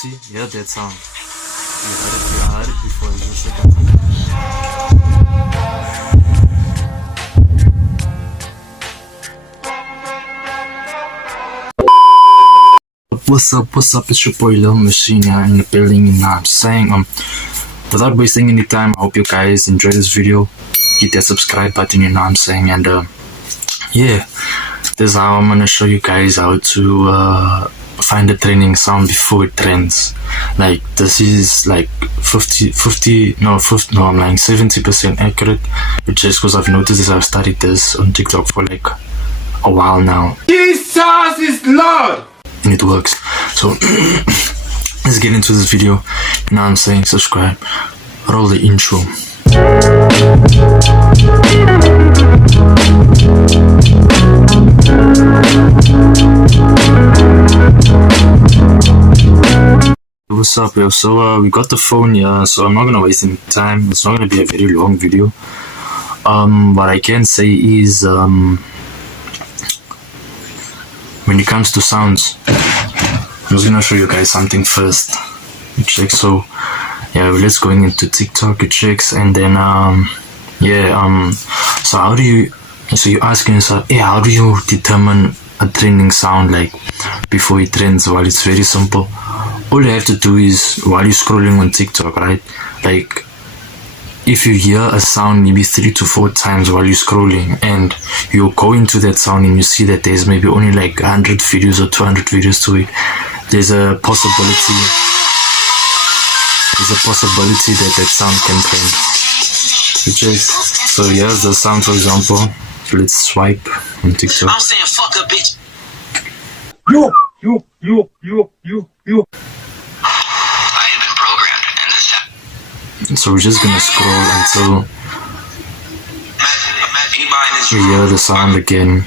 see? Yeah, that sound. I heard it before. It's the second time. What's up, it's your boy Lil Machine here in the building, and I'm saying, without wasting any time, I hope you guys enjoy this video. Hit that subscribe button, you know what I'm saying, and yeah, this is how I'm gonna show you guys how to find a trending sound before it trends. Like, this is like 70% accurate, which is because I've noticed this. I've studied this on TikTok for like a while now. Jesus is Lord! And it works. So let's get into this video. You know what I'm saying? Subscribe. Roll the intro. What's up, yo? So we got the phone here, so I'm not gonna waste any time. It's not gonna be a very long video. What I can say is when it comes to sounds, I'm just gonna show you guys something first. You check. So yeah, let's going into TikTok. You checks, and then so how do you? So you're asking yourself, hey, how do you determine a trending sound like before it trends? Well, it's very simple. All you have to do is, while you're scrolling on TikTok, right? Like, if you hear a sound maybe 3 to 4 times while you're scrolling, and you go into that sound and you see that there's maybe only like 100 videos or 200 videos to it, there's a possibility that that sound can trend. Which is, so here's the sound, for example. Let's swipe on TikTok. I'm saying fuck a bitch. You. I have been programmed, and this happened. So we're just gonna scroll until we hear the sound again.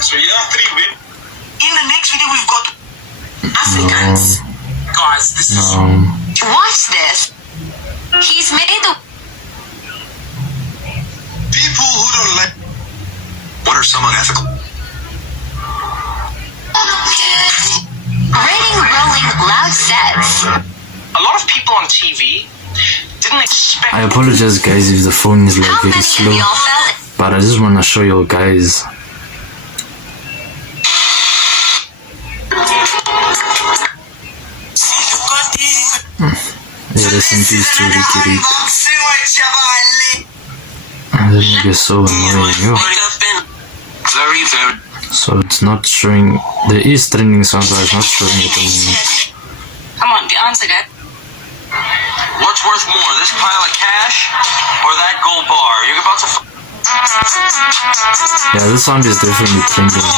So you have 3 win. In the next video, we've got Africans. Guys, this is. Watch this. He's made the People who don't like. What are some unethical? rating rolling loud sets. A lot of people on TV didn't expect. I apologize, guys, if the phone is like How very many slow, of y'all felt it? but I just wanna show you guys. Yeah, rest in peace to Ricky Rick. That nigga is so annoying, yo. Very. So it's not showing. There is trending sound, but it's not showing it on me. Come on, answer that. What's worth more, this pile of cash or that gold bar? You're about to. Yeah, this sound is definitely trending.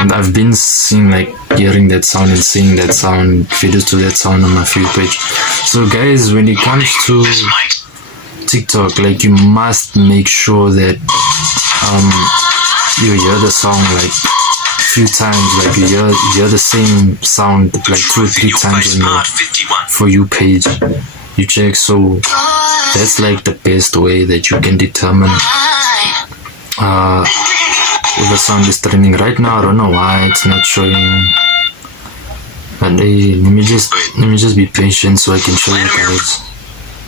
And I've been seeing, like, hearing that sound and seeing that sound, videos to that sound on my feed page. So guys, when it comes to TikTok, like, you must make sure that you hear the song like a few times, like you hear the same sound like 2 or 3 times on your For You page. You check. So that's like the best way that you can determine if the sound is trending. Right now, I don't know why it's not showing, but let me just be patient so I can show you guys.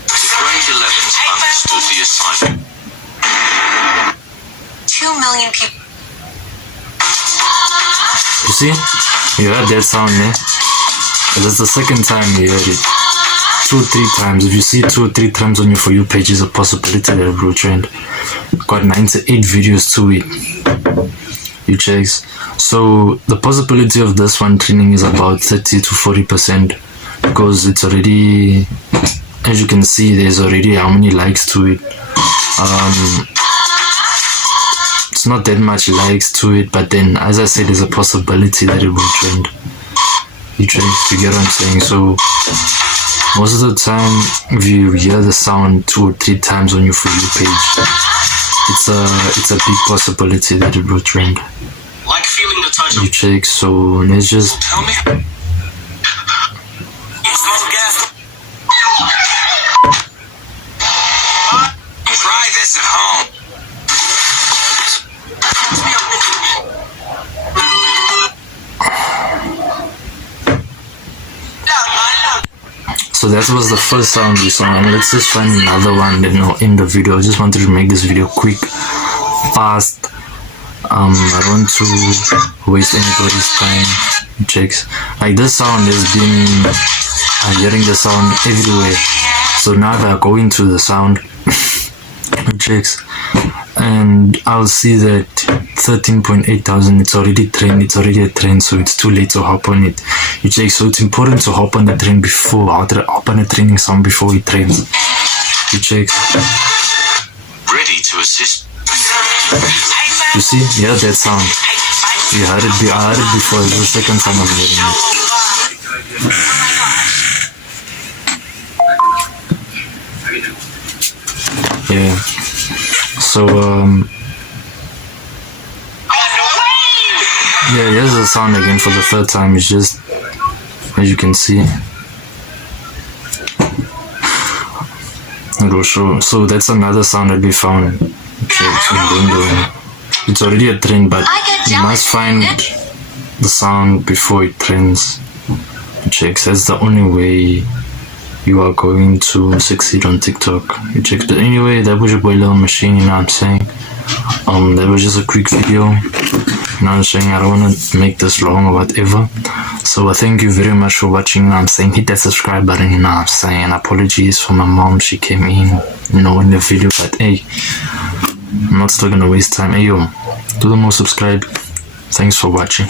Grade 11 understood the assignment. 2 million people. You see? You heard that sound, eh? That's the second time you heard it. 2 or 3 times. If you see 2 or 3 times on your For You page, is a possibility that it will trend. Got 98 videos to it. You checks. So the possibility of this one trending is about 30 to 40%, because it's already, as you can see, there's already how many likes to it. It's not that much likes to it, but then, as I said, there's a possibility that it will trend. You get what I'm saying? So most of the time, if you hear the sound 2 or 3 times on your For You page, it's a big possibility that it will trend. Like feeling the touch You of. check. So let's just. Tell me. Smoke gas. Try this at home. So that was the first sound we saw, and let's just find another one, you know, in the video. I just wanted to make this video quick, fast. I don't want to waste anybody's time. Checks. Like this sound has been, I'm hearing the sound everywhere. So now if I go into the sound, checks, and I'll see that 13,800, it's already a trend, so it's too late to hop on it. You check, so it's important to hop on the trend before, hop on a trending sound before it trends. You check. Ready to assist. You see, yeah, that sound. You heard it, I heard it before, it's the second time I'm hearing it. Yeah. So, yeah, here's the sound again for the third time. It's just, as you can see, it will show. So that's another sound that we found. It's already a trend, but you must find the sound before it trends. Checks. That's the only way you are going to succeed on TikTok. You check. But anyway, that was your boy Lil Machine, you know what I'm saying? That was just a quick video. You know what I'm saying? I don't want to make this long or whatever. So thank you very much for watching, you know what I'm saying? Hit that subscribe button, you know what I'm saying? Apologies for my mom, she came in, you know, in the video, but hey, I'm not still gonna waste time. Hey yo, do the more subscribe. Thanks for watching.